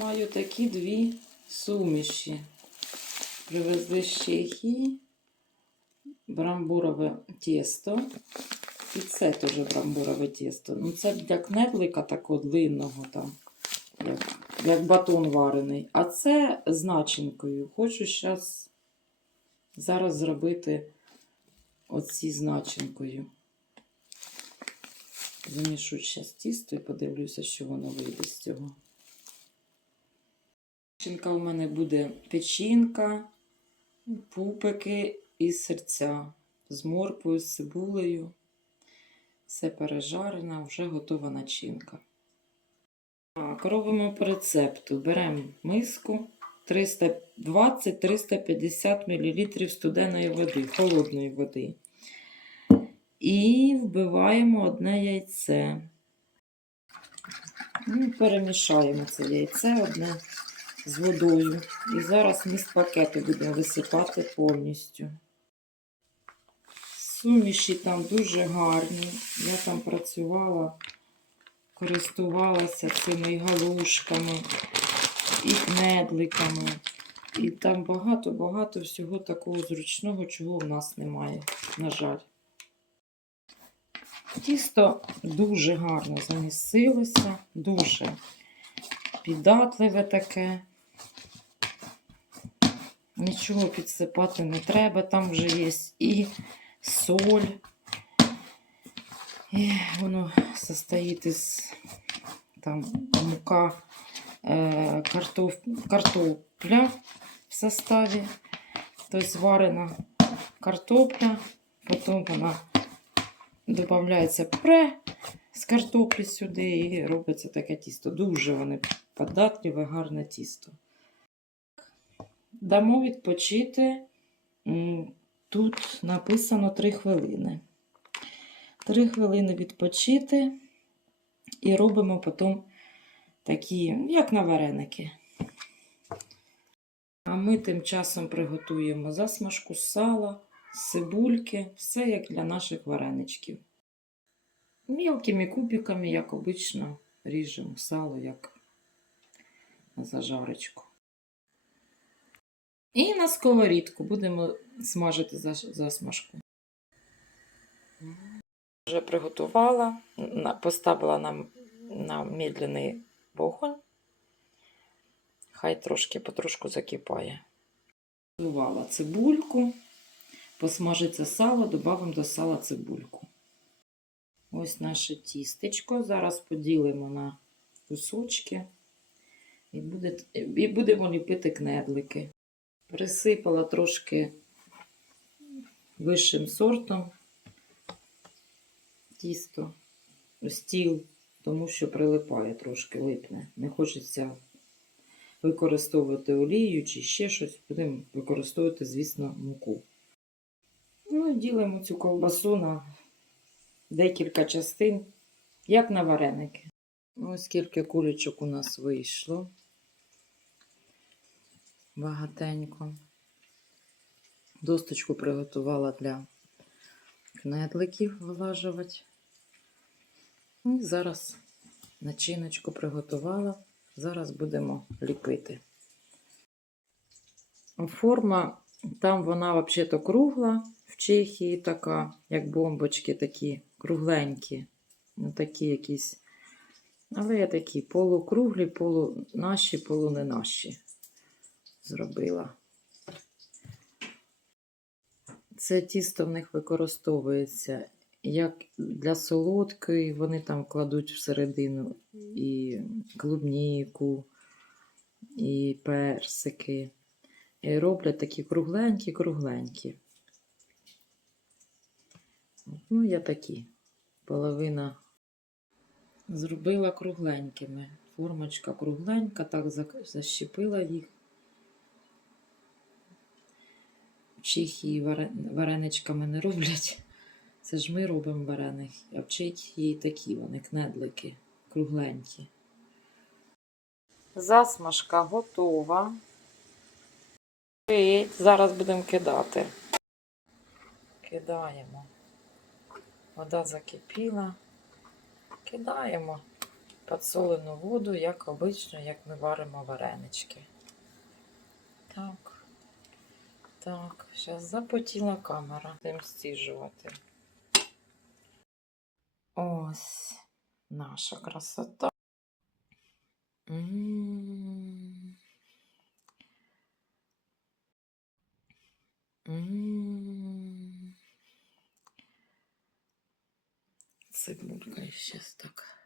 Маю такі дві суміші. Привезли з Чехії брамбурове тісто. І це теж брамбурове тісто. Ну, це для кнедлика такого длинного, там, як, як батон варений. А це з начинкою. Хочу щас, зараз зробити оці з начинкою. Замішу зараз тісто і подивлюся, що воно вийде з цього. Начинка у мене буде печінка, пупики і серця з морквою, з цибулею. Все пережарена, вже готова начинка. Так, робимо по рецепту. Беремо миску 320-350 мл студеної води, холодної води. І вбиваємо одне яйце. Ну, перемішаємо це яйце одне з водою. І зараз ми з пакету будемо висипати повністю. Суміші там дуже гарні. Я там працювала, користувалася цими галушками і кнедликами. І там багато-багато всього такого зручного, чого в нас немає, на жаль. Тісто дуже гарно замісилося, дуже піддатливе таке. Нічого підсипати не треба, там вже є і соль. І воно состоїть із там мука е, картоф, картопля в составі, тобто варена картопля, потім вона додається пре з картоплі сюди і робиться таке тісто. Дуже вони податливе, гарне тісто. Дамо відпочити. Тут написано 3 хвилини. 3 хвилини відпочити і робимо потім такі, як на вареники. А ми тим часом приготуємо засмажку сала, цибульки, все як для наших вареничків. Мілкими кубиками, як обично, ріжемо сало, як на зажарочку. І на сковорідку будемо смажити заш- засмажку. Вже приготувала, поставила на, на медленний вогонь. Хай трошки потрошку закипає. Готувала цибульку, посмажиться сало, додамо до сала цибульку. Ось наше тістечко. Зараз поділимо на кусочки і, буде, і будемо ліпити кнедлики. Присипала трошки вищим сортом тісто, стіл, тому що прилипає трошки липне. Не хочеться використовувати олію чи ще щось. Будемо використовувати, звісно, муку. Ну і ділимо цю ковбасу на декілька частин, як на вареники. Ось скільки кулечок у нас вийшло. Багатенько. Досточку приготувала для кнедликів вилажувати. І зараз начиночку приготувала. Зараз будемо ліпити. Форма, там вона взагалі кругла в Чехії така, як бомбочки такі кругленькі. Ну, такі якісь. Але я такі полукруглі, полу наші, полу не наші зробила. Це тісто в них використовується як для солодкої, вони там кладуть всередину і клубніку, і персики. І роблять такі кругленькі-кругленькі. Ну, я такі. Половина зробила кругленькими. Формочка кругленька, так защепила їх. В Чехії варе- вареничками не роблять. Це ж ми робимо варених, а в Чехії такі вони кнедлики, кругленькі. Засмажка готова. Зараз будемо кидати. Кидаємо. Вода закипіла. Кидаємо підсолену воду, як обично, як ми варимо варенички. Так. Так, зараз запотіла камера. Будемо стіжувати. Ось наша красота. М. М. Цибулька ще так.